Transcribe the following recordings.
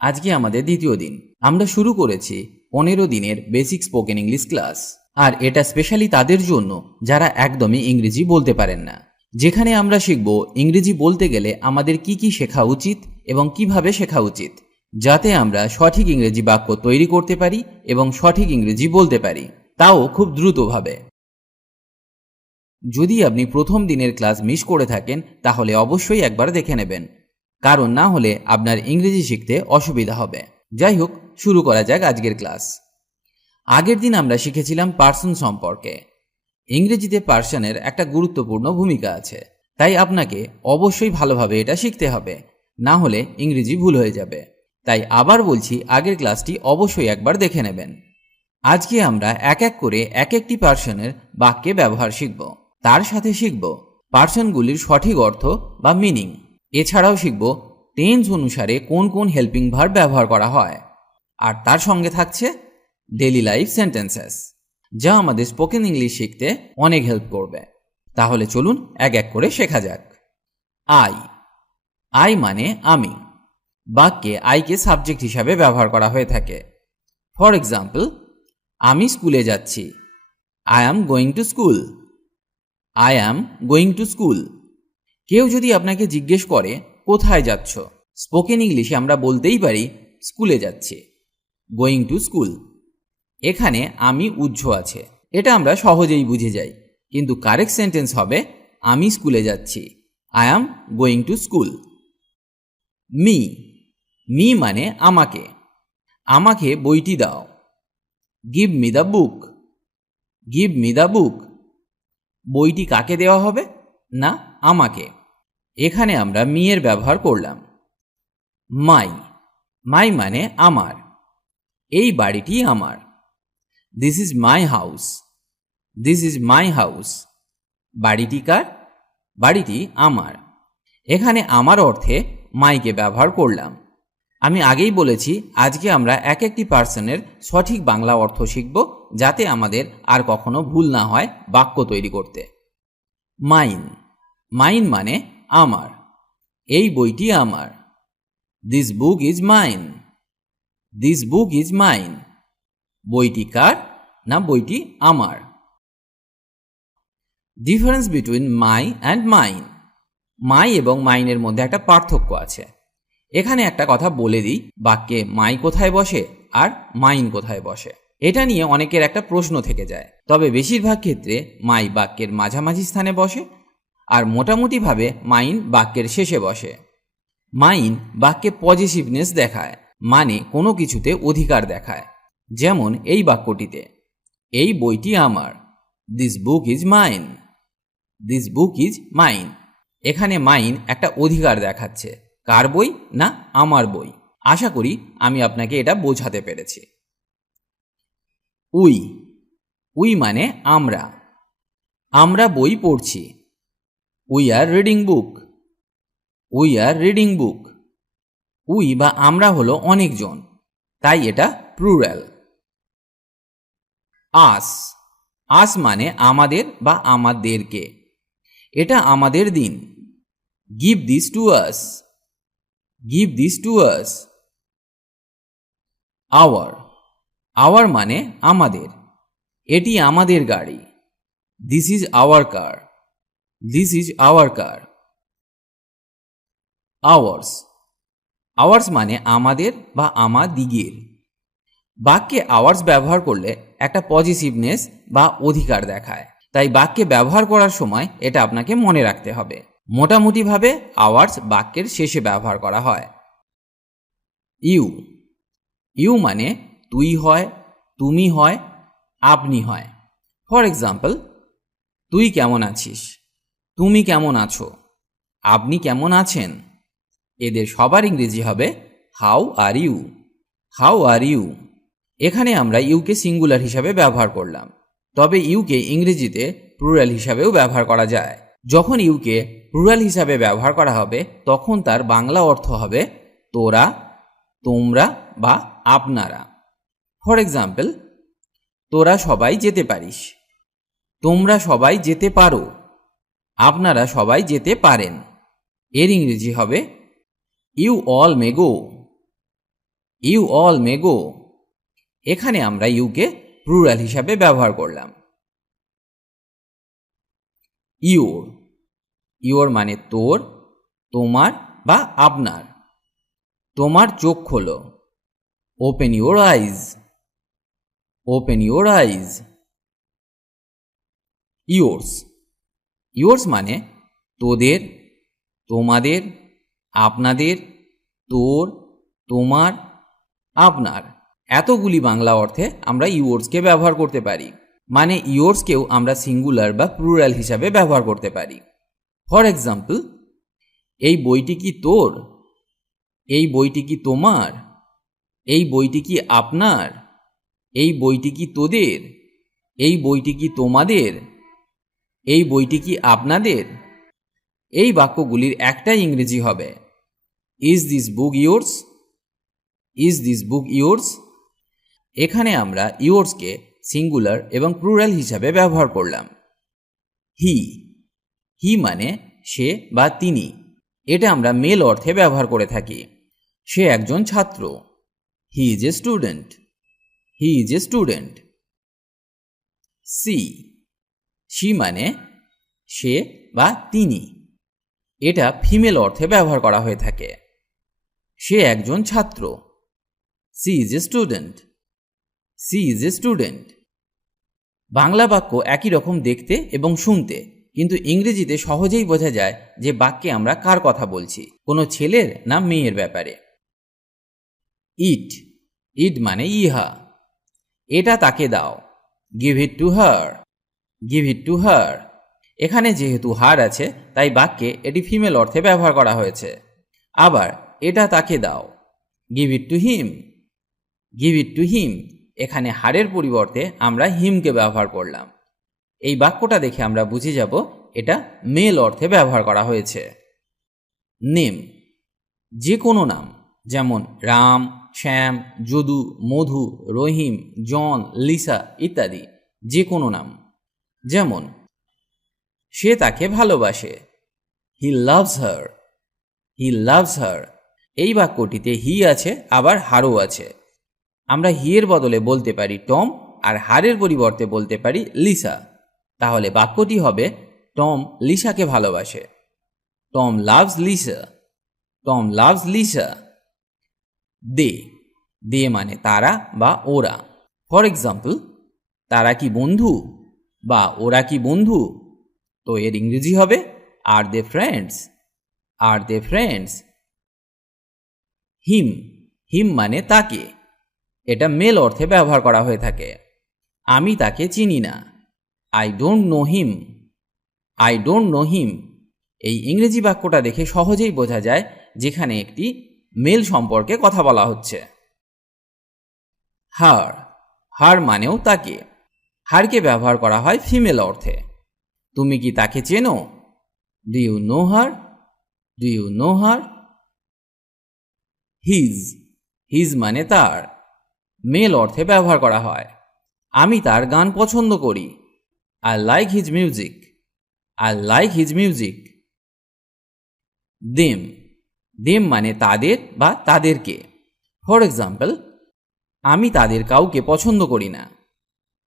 আজকে আমাদের দ্বিতীয় দিন। আমরা শুরু করেছি 15 দিনের বেসিক স্পোকেন ইংলিশ ক্লাস। আর এটা স্পেশালি তাদের জন্য যারা একদমই ইংরেজি বলতে পারেন না, যেখানে আমরা শিখব ইংরেজি বলতে গেলে আমাদের কি কি শেখা উচিত এবং কিভাবে শেখা উচিত, যাতে আমরা সঠিক ইংরেজি বাক্য তৈরি করতে পারি এবং সঠিক ইংরেজি বলতে পারি, তাও খুব দ্রুতভাবে। যদি আপনি প্রথম দিনের ক্লাস মিস করে থাকেন তাহলে অবশ্যই একবার দেখে নেবেন, কারণ না হলে আপনার ইংরেজি শিখতে অসুবিধা হবে। যাই হোক, শুরু করা যাক আজকের ক্লাস। আগের দিন আমরা শিখেছিলাম পার্সন সম্পর্কে। ইংরেজিতে পার্সনের একটা গুরুত্বপূর্ণ ভূমিকা আছে, তাই আপনাকে অবশ্যই ভালোভাবে এটা শিখতে হবে, না হলে ইংরেজি ভুল হয়ে যাবে। তাই আবার বলছি, আগের ক্লাসটি অবশ্যই একবার দেখে নেবেন। আজকে আমরা এক এক করে এক একটি পার্সনের বাক্যে ব্যবহার শিখব। তার সাথে শিখব পার্সনগুলির সঠিক অর্থ বা মিনিং। এছাড়াও শিখব টেন্স অনুসারে কোন কোন হেল্পিং ভার্ব ব্যবহার করা হয়। আর তার সঙ্গে থাকছে ডেইলি লাইফ সেন্টেন্সেস, যা আমাদের স্পোকেন ইংলিশ শিখতে অনেক হেল্প করবে। তাহলে চলুন এক এক করে শেখা যাক। আই। আই মানে আমি। বাক্যে আইকে সাবজেক্ট হিসাবে ব্যবহার করা হয়ে থাকে। ফর এক্সাম্পল, আমি স্কুলে যাচ্ছি। I am going to school. I am going to school. কেউ যদি আপনাকে জিজ্ঞেস করে কোথায় যাচ্ছ, স্পোকেন ইংলিশে আমরা বলতেই পারি স্কুলে যাচ্ছি, গোয়িং টু স্কুল। এখানে আমি উহ্য আছে, এটা আমরা সহজেই বুঝে যাই, কিন্তু কারেক্ট সেন্টেন্স হবে আমি স্কুলে যাচ্ছি, I am going to school. Me. Me মানে আমাকে। আমাকে বইটি দাও। Give me the book. Give me the book. বইটি কাকে দেওয়া হবে? না, আমাকে। এখানে আমরা মি এর ব্যবহার করলাম। মাই। মাই মানে আমার। এই বাড়িটি আমার। This is my house. This is my house. বাড়িটি কার? বাড়িটি আমার। এখানে আমার অর্থে মাইকে ব্যবহার করলাম। আমি আগেই বলেছি, আজকে আমরা এক একটি পার্সনের সঠিক বাংলা অর্থ শিখব, যাতে আমাদের আর কখনো ভুল না হয় বাক্য তৈরি করতে। মাইন। মাইন মানে আমার। এই বইটি আমার। This book is mine. This book is mine. বইটি কার? না, বইটি আমার। Difference between my and mine. My এবং মাইনের মধ্যে একটা পার্থক্য আছে। এখানে একটা কথা বলে দিই, বাক্যে মাই কোথায় বসে আর মাইন কোথায় বসে, এটা নিয়ে অনেকের একটা প্রশ্ন থেকে যায়। তবে বেশিরভাগ ক্ষেত্রে মাই বাক্যের মাঝামাঝি স্থানে বসে, আর মোটামুটিভাবে মাইন বাক্যের শেষে বসে। মাইন বাক্যে পজিটিভনেস দেখায়, মানে কোনো কিছুতে অধিকার দেখায়। যেমন এই বাক্যটিতে, এই বইটি আমার। This book is mine. This book is mine. এখানে মাইন একটা অধিকার দেখাচ্ছে। কার বই? না, আমার বই। আশা করি আমি আপনাকে এটা বোঝাতে পেরেছি। উই। উই মানে আমরা। আমরা বই পড়ছি। We are reading book. We are reading book. We বা আমরা হলো অনেকজন, তাই এটা প্লুরাল। আস। আস মানে আমাদের বা আমাদেরকে। এটা আমাদের দিন। Give this to us. Give this to us. Our. Our মানে আমাদের। এটি আমাদের গাড়ি। This is our car. This is our car. Ours. Ours মানে আমাদের বা আমাদিগের। বাক্যে আওয়ার্স ব্যবহার করলে একটা পজিটিভনেস বা অধিকার দেখায়, তাই বাক্যে ব্যবহার করার সময় এটা আপনাকে মনে রাখতে হবে। মোটামুটিভাবে আওয়ার্স বাক্যের শেষে ব্যবহার করা হয়। ইউ। ইউ মানে তুই হয়, তুমি হয়, আপনি হয়। ফর এক্সাম্পল, তুই কেমন আছিস? তুমি কেমন আছো? আপনি কেমন আছেন? এদের সবার ইংরেজি হবে how are you. How are you. এখানে আমরা ইউকে সিঙ্গুলার হিসাবে ব্যবহার করলাম, তবে ইউকে ইংরেজিতে প্লুরাল হিসাবেও ব্যবহার করা যায়। যখন ইউকে প্লুরাল হিসাবে ব্যবহার করা হবে, তখন তার বাংলা অর্থ হবে তোরা, তোমরা বা আপনারা। ফর এক্সাম্পল, তোরা সবাই যেতে পারিস। তোমরা সবাই যেতে পারো। আপনারা সবাই যেতে পারেন। এর ইংরেজি হবে you all may go. You all may go. এখানে আমরা ইউকে প্লুরাল হিসাবে ব্যবহার করলাম। ইউর, ইউর মানে তোর, তোমার বা আপনার। তোমার চোখ খোলো, open your eyes, open your eyes. Yours, yours মানে তোদের, তোমাদের, আপনাদের, তোর, তোমার, আপনার। এতগুলি বাংলা অর্থে আমরা ইয়োর্সকে ব্যবহার করতে পারি। মানে ইয়োর্সকেও আমরা সিঙ্গুলার বা প্লুরাল হিসাবে ব্যবহার করতে পারি। ফর এক্সাম্পল, এই বইটি কি তোর? এই বইটি কি তোমার? এই বইটি কি আপনার? এই বইটি কি তোদের? এই বইটি কি তোমাদের? এই বইটি কি আপনাদের? এই বাক্যগুলির একটাই ইংরেজি হবে is this book yours? Is this book yours? এখানে আমরা ইয়োর্সকে সিঙ্গুলার এবং প্লুরাল হিসাবে ব্যবহার করলাম। হি, হি মানে সে বা তিনি। এটা আমরা মেল অর্থে ব্যবহার করে থাকি। সে একজন ছাত্র। He is a student. He is a student. She, she মানে সে বা তিনি। এটা ফিমেল অর্থে ব্যবহার করা হয়ে থাকে। সে একজন ছাত্র। She is a student. She is a student. Bangla বাক্য একই রকম দেখতে এবং শুনতে, কিন্তু ইংরেজিতে সহজেই বোঝা যায় যে বাক্যে আমরা কার কথা বলছি, কোনো ছেলের না মেয়ের ব্যাপারে। ইট, ইট মানে ইহা। এটা তাকে দাও। Give it to her. Give it to her. এখানে যেহেতু হার আছে তাই বাক্যে এটি ফিমেল অর্থে ব্যবহার করা হয়েছে। আবার এটা তাকে দাও। Give it to him. Give it to him. এখানে হারের পরিবর্তে আমরা হিমকে ব্যবহার করলাম। এই বাক্যটা দেখে আমরা বুঝে যাব এটা মেল অর্থে ব্যবহার করা হয়েছে। নেম, যে কোনো নাম, যেমন রাম, শ্যাম, যদু, মধু, রহিম, জন, লিসা ইত্যাদি। যে কোনো নাম। যেমন সে তাকে ভালোবাসে। He loves her. He loves her. এই বাক্যটিতে হি আছে, আবার হারও আছে। আমরা হি এর বদলে বলতে পারি টম, আর হারের পরিবর্তে বলতে পারি লিসা। তাহলে বাক্যটি হবে টম লিসাকে ভালোবাসে। Tom loves Lisa. Tom loves Lisa. They, they মানে তারা বা ওরা। ফর এক্সাম্পল, তারা কি বন্ধু বা ওরা কি বন্ধু? তো এর ইংরেজি হবে আর দে ফ্রেন্ডস। আর দে ফ্রেন্ডস। হিম, হিম মানে তাকে। এটা মেল অর্থে ব্যবহার করা হয়ে থাকে। আমি তাকে চিনি না। I don't know him. I don't know him. এই ইংরেজি বাক্যটা দেখে সহজেই বোঝা যায় যেখানে একটি মেল সম্পর্কে কথা বলা হচ্ছে। হার, হার মানেও তাকে। হারকে ব্যবহার করা হয় ফিমেল অর্থে। তুমি কি তাকে চেনো? Do you know her? Do you know her? His, his মানে তার। মেল অর্থে ব্যবহার করা হয়। আমি তার গান পছন্দ করি। I like his music. I like his music. Them, them মানে তাদের বা তাদেরকে। ফর এক্সাম্পল, আমি তাদের কাউকে পছন্দ করি না।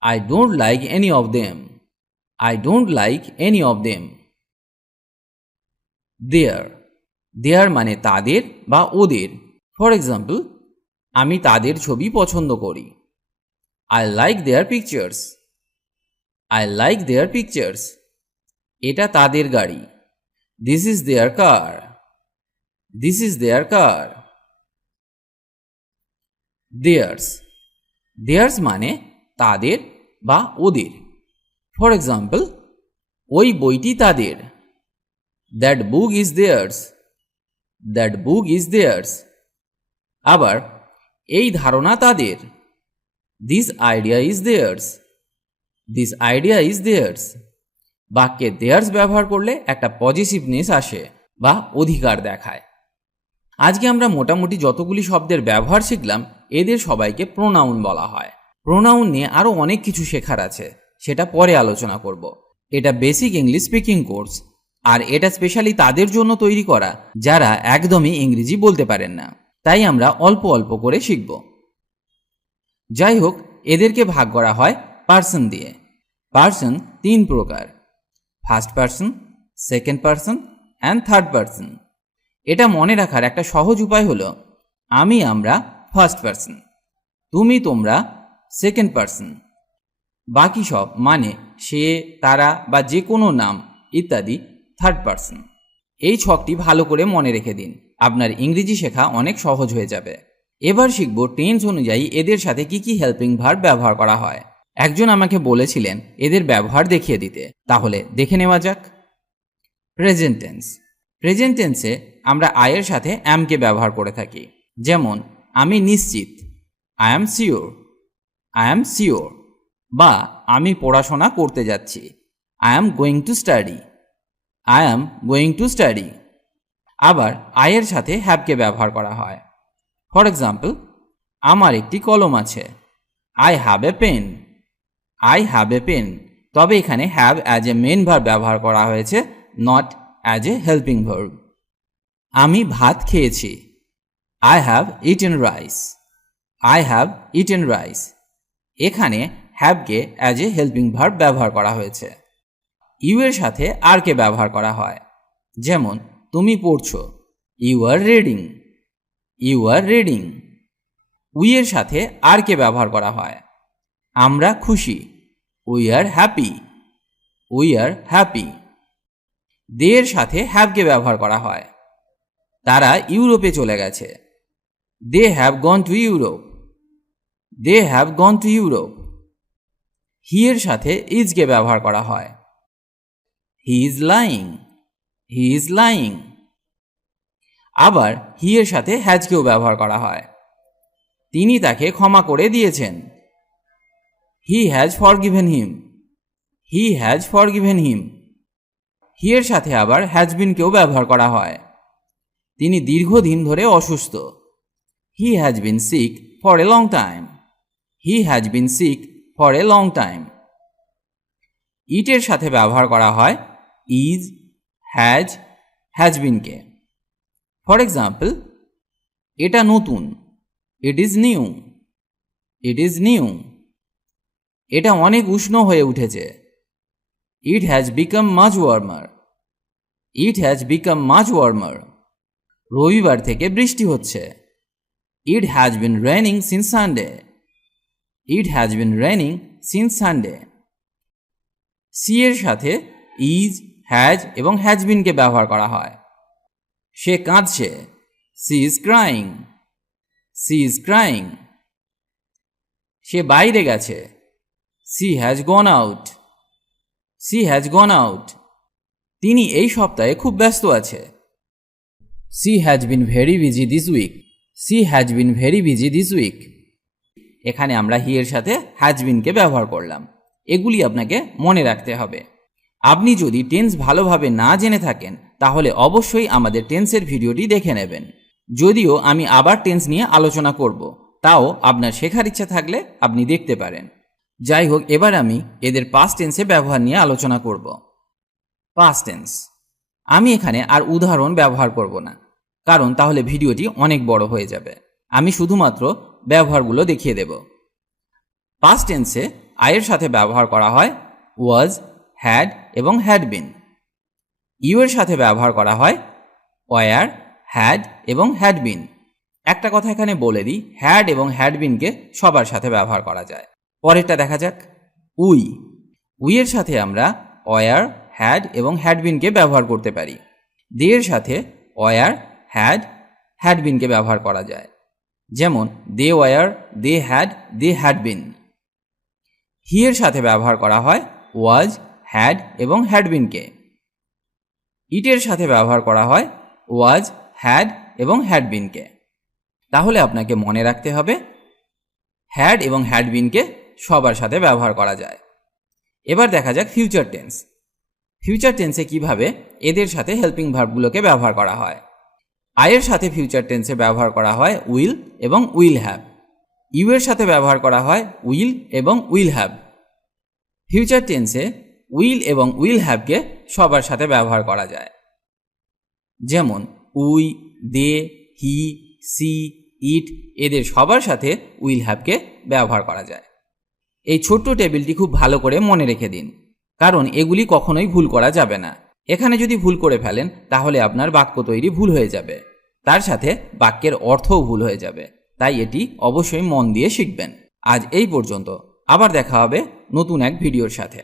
I don't like any of them. I don't like any of them. Their, their মানে তাদের বা ওদের। ফর এক্সাম্পল, আমি তাদের ছবি পছন্দ করি। I like their pictures. I like their pictures. এটা তাদের গাড়ি। This is their car. This is their car. Theirs, theirs মানে তাদের বা ওদের। ফর এক্সাম্পল, ওই বইটি তাদের। That book is theirs. That book is theirs. আবার এই ধারণা তাদের। This idea is theirs. This idea is theirs. বাক্যে দেয়ার্স ব্যবহার করলে একটা পজিটিভনেস আসে বা অধিকার দেখায়। আজকে আমরা মোটামুটি যতগুলি শব্দের ব্যবহার শিখলাম, এদের সবাইকে প্রোনাউন বলা হয়। প্রোনাউন নিয়ে আরও অনেক কিছু শেখার আছে, সেটা পরে আলোচনা করব। এটা বেসিক ইংলিশ স্পিকিং কোর্স, আর এটা স্পেশালি তাদের জন্য তৈরি করা যারা একদমই ইংরেজি বলতে পারেন না। তাই আমরা অল্প অল্প করে শিখব। যাই হোক, এদেরকে ভাগ করা হয় পার্সন দিয়ে। পার্সন 3 প্রকার: first person, second person and third person. এটা মনে রাখার একটা সহজ উপায় হলো আমি আমরা ফার্স্ট পার্সন, তুমি তোমরা সেকেন্ড পার্সন, বাকি সব মানে সে তারা বা যে কোনো নাম ইত্যাদি থার্ড পার্সন। এই ছকটি ভালো করে মনে রেখে দিন, আপনার ইংরেজি শেখা অনেক সহজ হয়ে যাবে। এবার শিখব টেন্স অনুযায়ী এদের সাথে কি কি হেল্পিং ভার্ব ব্যবহার করা হয়। একজন আমাকে বলেছিলেন এদের ব্যবহার দেখিয়ে দিতে, তাহলে দেখে নেওয়া যাক। Present tense. প্রেজেন্ট টেন্সে আমরা আয়ের সাথে অ্যামকে ব্যবহার করে থাকি। যেমন আমি নিশ্চিত, I am sure, I am sure, বা আমি পড়াশোনা করতে যাচ্ছি, I am going to study, I am going to study. আবার আয়ের সাথে হ্যাভকে ব্যবহার করা হয়। ফর এক্সাম্পল, আমার একটি কলম আছে, I have a pen, I have a pen. তবে এখানে have as a main verb ব্যবহার করা হয়েছে, not as a helping verb. আমি ভাত খেয়েছি, I have eaten rice, I have eaten rice. এখানে হ্যাভকে অ্যাজ এ হেল্পিং ভার্ব ব্যবহার করা হয়েছে। ইউ এর সাথে আরকে ব্যবহার করা হয়। যেমন তুমি পড়ছো, you are reading, you are reading. We এর সাথে আরকে ব্যবহার করা হয়। আমরা খুশি, we are happy, we are happy. They এর সাথে হ্যাভকে ব্যবহার করা হয়। তারা ইউরোপে চলে গেছে, they have gone to Europe, they have gone to Europe. He এর সাথে ইজকে ব্যবহার করা হয়। He is lying, he is lying. আবার হি এর সাথে হ্যাজকেও ব্যবহার করা হয়। তিনি তাকে ক্ষমা করে দিয়েছেন, he has forgiven him, he has forgiven him. He এর সাথে আবার হ্যাজ বিনকেও ব্যবহার করা হয়। তিনি দীর্ঘদিন ধরে অসুস্থ, he has been sick for a long time, he has been sick for a long time. ইটের সাথে ব্যবহার করা হয় ইজ, হ্যাজ, হ্যাজ বিনকে। ফর এক্সাম্পল, এটা নতুন, it is new, it is new. এটা অনেক উষ্ণ হয়ে উঠেছে, it has become much warmer, it has become much warmer. রবিবার থেকে বৃষ্টি হচ্ছে, it has been raining since Sunday, it has been raining since Sunday. C এর সাথে ইজ, হ্যাজ এবং হ্যাজ বিনকে ব্যবহার করা হয়। সে কাঁদছে, she is crying, she is crying. সে বাইরে গেছে, she has gone out, she has gone out. তিনি এই সপ্তাহে খুব ব্যস্ত আছে, she has been very busy this week, she has been very busy this week. এখানে আমরা হি এর সাথে হ্যাজ বিনকে ব্যবহার করলাম। এগুলি আপনাকে মনে রাখতে হবে। আপনি যদি টেন্স ভালোভাবে না জেনে থাকেন তাহলে অবশ্যই আমাদের টেন্সের ভিডিওটি দেখে নেবেন। যদিও আমি আবার টেন্স নিয়ে আলোচনা করব, তাও আপনার শেখার ইচ্ছা থাকলে আপনি দেখতে পারেন। যাই হোক, এবার আমি এদের পাস্ট টেন্সে ব্যবহার নিয়ে আলোচনা করব। Past tense. আমি এখানে আর উদাহরণ ব্যবহার করব না, কারণ তাহলে ভিডিওটি অনেক বড় হয়ে যাবে। আমি শুধুমাত্র ব্যবহারগুলো দেখিয়ে দেব। পাস্ট টেন্সে আয়ের সাথে ব্যবহার করা হয় ওয়াজ, হ্যাড এবং হ্যাড বিন। ইউ এর সাথে ব্যবহার করা হয় ওয়ার, হ্যাড এবং হ্যাড বিন। একটা কথা এখানে বলে দিই, হ্যাড এবং হ্যাড বিনকে সবার সাথে ব্যবহার করা যায়। পরেরটা দেখা যাক, উই। উই এর সাথে আমরা ওয়ার, হ্যাড এবং হ্যাড বিনকে ব্যবহার করতে পারি। দে এর সাথে ওয়ার, হ্যাড, হ্যাড বিনকে ব্যবহার করা যায়। যেমন they were, they had, they had been. He এর সাথে ব্যবহার করা হয় ওয়াজ, হ্যাড এবং হ্যাড বিনকে। ইটের সাথে ব্যবহার করা হয় ওয়াজ, হ্যাড এবং হ্যাড বিনকে। তাহলে আপনাকে মনে রাখতে হবে হ্যাড এবং হ্যাড বিনকে সবার সাথে ব্যবহার করা যায়। এবার দেখা যাক ফিউচার টেন্স। ফিউচার টেন্সে কিভাবে এদের সাথে হেল্পিং ভার্বগুলোকে ব্যবহার করা হয়। আয়ের সাথে ফিউচার টেন্সে ব্যবহার করা হয় উইল এবং উইল হ্যাভ। ইউ এর সাথে ব্যবহার করা হয় উইল এবং উইল হ্যাভ। ফিউচার টেন্সে উইল এবং উইল হ্যাভকে সবার সাথে ব্যবহার করা যায়। যেমন উই, দে, হি, সি, ইট এদের সবার সাথে উইল হ্যাভকে ব্যবহার করা যায়। এই ছোট্ট টেবিলটি খুব ভালো করে মনে রেখে দিন, কারণ এগুলি কখনোই ভুল করা যাবে না। এখানে যদি ভুল করে ফেলেন তাহলে আপনার বাক্য তৈরি ভুল হয়ে যাবে, তার সাথে বাক্যের অর্থও ভুল হয়ে যাবে। তাই এটি অবশ্যই মন দিয়ে শিখবেন। আজ এই পর্যন্ত, আবার দেখা হবে নতুন এক ভিডিওর সাথে।